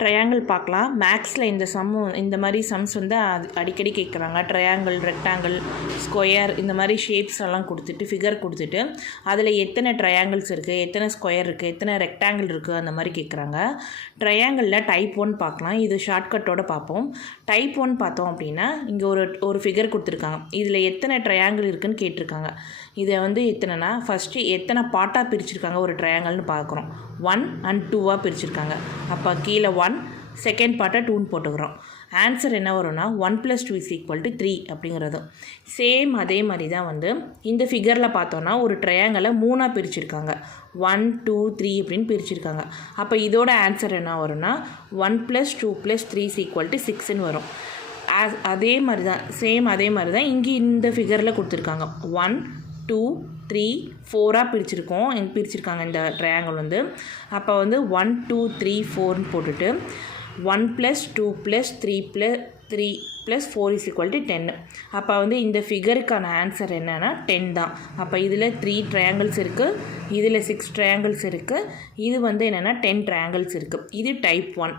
Triangle பார்க்கலாம். மேக்ஸில் இந்த மாதிரி சம்ஸ் வந்து அடிக்கடி கேட்குறாங்க. ட்ரையாங்கிள், ரெக்டாங்கிள், ஸ்கொயர் இந்த மாதிரி ஷேப்ஸ் எல்லாம் கொடுத்துட்டு ஃபிகர் கொடுத்துட்டு அதில் எத்தனை ட்ரையாங்கிள்ஸ் இருக்குது, எத்தனை ஸ்கொயர் இருக்குது, எத்தனை ரெக்டாங்கிள் இருக்குது அந்த மாதிரி கேட்குறாங்க. ட்ரையாங்கிளில் டைப் 1 பார்க்கலாம். இது ஷார்ட்கட்டோடு பார்ப்போம். டைப் 1 பார்த்தோம் அப்படின்னா இங்கே ஒரு ஃபிகர் கொடுத்துருக்காங்க. இதில் எத்தனை ட்ரையாங்கிள் இருக்குதுன்னு கேட்டிருக்காங்க. இதை வந்து எத்தனைனா ஃபஸ்ட்டு எத்தனை பார்ட்டாக பிரிச்சுருக்காங்க ஒரு ட்ரையாங்கிள்னு பார்க்குறோம். 1 and 2 பிரிச்சுருக்காங்க. அப்போ கீழே 1, செகண்ட் பார்ட்டை 2ன்னு போட்டுக்கிறோம். ஆன்சர் என்ன வரும்னா 1 + 2 = 3 அப்படிங்கிறது. சேம் அதே மாதிரி தான் வந்து இந்த ஃபிகரில் பார்த்தோன்னா ஒரு ட்ரையாங்கிளை 3 பிரிச்சுருக்காங்க. 1, 2, 3 அப்படின்னு பிரிச்சுருக்காங்க. அப்போ இதோட ஆன்சர் என்ன வரும்னா 1 + 2 + 3 = 6ன்னு வரும். அதே மாதிரி தான் சேம் அதே மாதிரி தான் இங்கே இந்த ஃபிகரில் கொடுத்துருக்காங்க. 1, 2, 3, 4 பிரிச்சிருக்காங்க இந்த ட்ரையாங்கிள் வந்து. அப்போ வந்து 1, 2, 3, 4ன்னு போட்டுட்டு 1 + 2 + 3 + 4 = 10. அப்போ வந்து இந்த ஃபிகருக்கான ஆன்சர் என்னென்னா 10 தான். அப்போ இதில் 3 ட்ரையாங்கிள்ஸ் இருக்குது, இதில் 6 ட்ரையாங்கிள்ஸ் இருக்குது, இது வந்து என்னென்னா 10 ட்ரையாங்கிள்ஸ் இருக்குது. இது டைப் 1.